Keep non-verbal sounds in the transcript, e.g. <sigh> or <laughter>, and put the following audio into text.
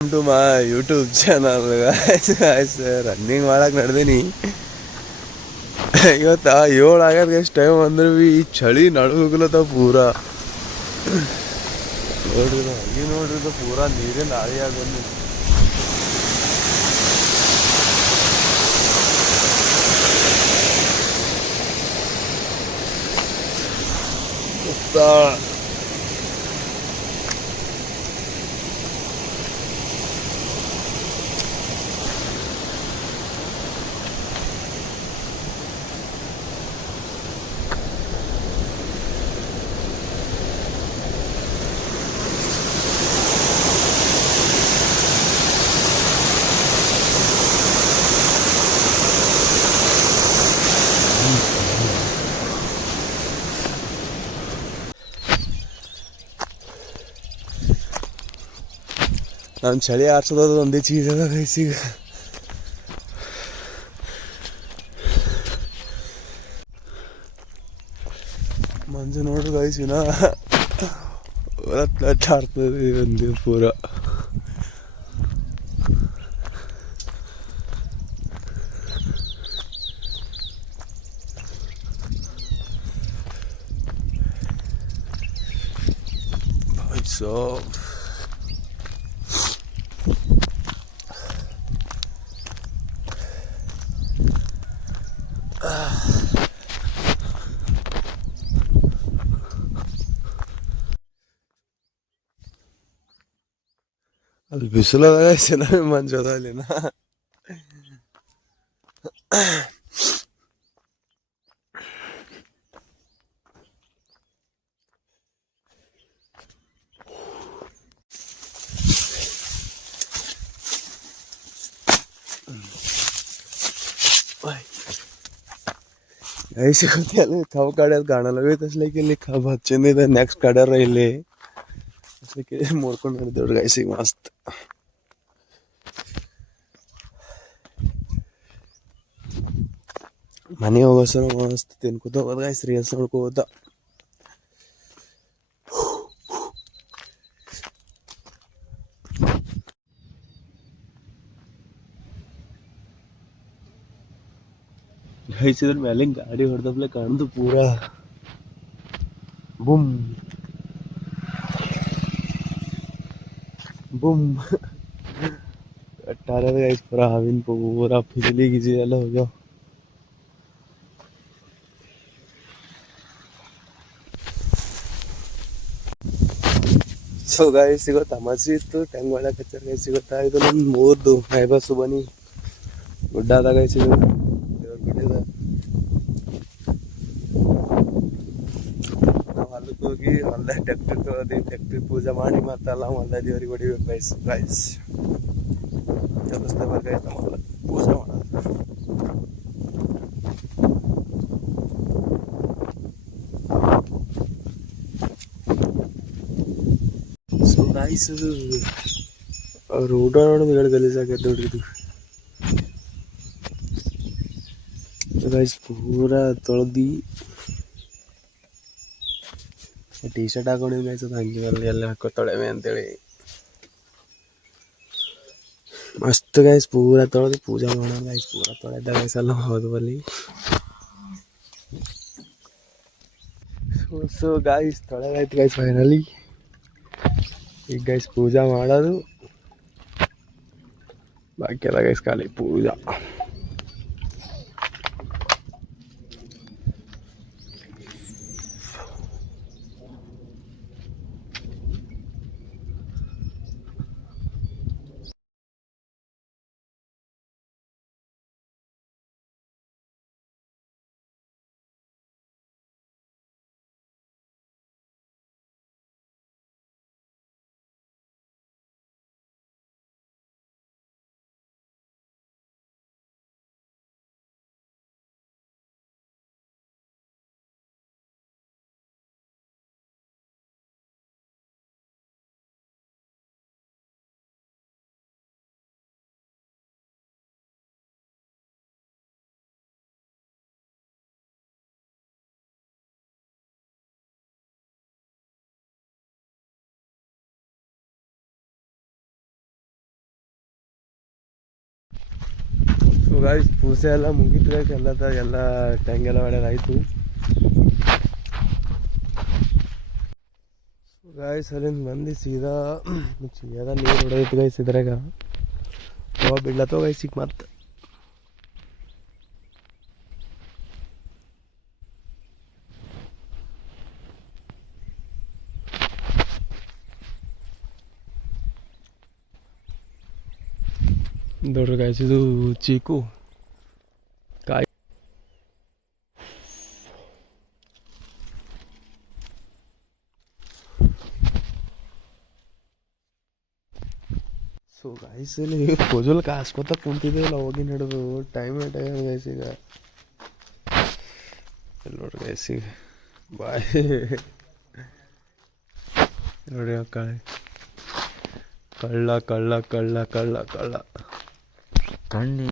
To my YouTube channel running ಮಾಡಕ್ಕೆ ನಡೆದೀನಿ. ಇವತ್ತು ಏಳು ಆಗದ ಎಷ್ಟು ಟೈಮ್ ಅಂದ್ರೆ ಈ ಚಳಿ ನಡುಗುಲತ್ತ ಪೂರ. ನೋಡ್ರಿ ಹಂಗೆ ನೋಡ್ರಿ ಪೂರ ನೀರಿನ ಆಳಿ ಆಗೊಂಡು ನಾನು ಚಳಿ ಆರ್ಸೋದು ಒಂದೇ ಚೀಸ್ ಅದ ಗೈಸ್ ಈಗ ಮಂಜು ನೋಡ್ರಿ ಗೈಸ್ ಇನ್ನ ಲಟ್ ಆಡ್ತದೆ ಒಂದು ಪೂರ ಸೊ అది బిసులాగా వేసిన మంచి వదలినా ऐसे होते आले खाऊ काढायला गाणाला वेळ असले की खाऊ भात नेक्स्ट काढायला राहिले ಅಸಲಿಕ್ಕೆ ನೋಡ್ಕೊಂಡು ಹಿಡಿದವ್ರು ಗೈಸಿ ಮಸ್ತ್ ಮನೆ ಹೋಗೋ ಸಲ ಮಸ್ತ್ ತಿನ್ಕೋತ ಹೋಗೋದು ಗೈಸ್ ರೀಲ್ಸ್ ನೋಡ್ಕೋತ ಗೈಸ್ ಇದ್ರ ಮೇಲೆ ಗಾಡಿ ಹೊಡೆದಪ್ಲೆ ಕಾಣ್ದು ಪೂರಾ ಬುಮ್ ಬುಮ್ अट्ठारह का इस पूरा हविन पूरा फिजली गिजली ಎಲ್ಲ हो गया ಸೊ ಗಾಯ್ಸ್ ಇವತ್ತು ಅಮಾಸಿ ಇತ್ತು ಟೆಂಗ್ ಮಾಡಕ್ ಹಚ್ಚಾರ ಗೈಸ್ ಇವತ್ತ ಇದು ನಮ್ಮ ಮೂರ್ದು ಹೈಬಸ್ಸು ಬನ್ನಿ ಗುಡ್ಡಾದ ಗೈಸ್ ಇದು ದೇವ್ರ ಗುಡ್ಡದ ಹೋಗಿ ಹೊಲ್ದಾಗ ಟ್ಯಾಕ್ಟರ್ ತೊಗೊಳ್ದಿ ಟ್ಯಾಕ್ಟರ್ ಪೂಜೆ ಮಾಡಿ ಮತ್ತೆಲ್ಲ ಹೊಲ್ದಾಗ ದೇವ್ರಿಗೆ ಹೊಡಿಬೇಕು ಗೈಸ್ ಗೈಸ್ ಕೆಲಸದ ಗೈಸ್ ನಮ್ಮ ಹೊಲ ಪೂಜೆ ಮಾಡೋದು ಸೊ ಗೈಸ್ ರೋಡ ನೋಡೋದು ಹೇಳಿ ಗಲೀಜಾಗೈತೆ ನೋಡ್ರಿ ಇದು ಗೈಸ್ ಪೂರಾ ತೊಳ್ದು ಟೀ ಶರ್ಟ್ ಹಾಕೊಂಡಿದ್ ಅದು ಹಂಗೆ ಅಲ್ಲಿ ಎಲ್ಲ ಹಾಕೋ ತೊಳೆವೆ ಅಂತೇಳಿ. ಮಸ್ತ್ ಗೈಸ್ ಪೂರ ತೊಳೆದು ಪೂಜೆ ಮಾಡೋಣ ಗೈಸ್ ಪೂರ ತೊಳೆದ ಗೈಸ್ ಎಲ್ಲ ಹೌದು ಅಲ್ಲಿ ಸೊ ಸೊ ಗಾಯ್ಸ್ ತೊಳೆದಾಯ್ತು ಗೈಸ್ ಫೈನಲಿ ಈಗ ಗೈಸ್ ಪೂಜಾ ಮಾಡೋದು. ಬಾಕಿ ಎಲ್ಲ ಗೈಸ್ ಖಾಲಿ ಪೂಜಾ. ಗಾಯ್ಸ್ ಪೂಜೆ ಎಲ್ಲ ಮುಗಿತು ಗಾಯ್ಸ್ ಎಲ್ಲ ತ- ಎಲ್ಲ ಟೆಂಗೆಲ್ಲ ಹೊಡೆದಾಯಿತು ಗಾಯ್ಸ್ ಅಲ್ಲಿಂದ ಬಂದು ಸೀದಾ <clears throat> ಸೀದಾ ನೀರು ಹೊಡೆದೈತೆ ಗಾಯ್ಸ್ ಇದ್ರಾಗ. ಹವಾ ಬಿಡ್ಲತ್ತೋ ಗಾಯ್ಸ್ ಮತ್ತೆ ದೊಡ್ಡ ಗಾಯ್ಸ್ ಇದು ಚೀಕು ಕಾಯಿ ಸೊ ಗಾಯ್ಸ್ ಇಲ್ಲಿ ಕೋಜಲ್ ಕಾಸ್ಕೊತ ಕುಂತಿದ್ದೇವಲ್ಲ ಹೋಗಿ ಹಿಡಿದು ಟೈಮ್ ಟೈಮ್ ಗೈಸ್ ಈಗ ಇಲ್ಲಿ ನೋಡ್ರಿ ಗೈಸ್ ಈಗ ಬಾಯ್ ನೋಡಿ ಆ ಕಾಯಿ ಕಳ್ಳ ಕಳ್ಳ ಕಳ್ಳ ಕಳ್ಳ ಕಳ್ಳ 真的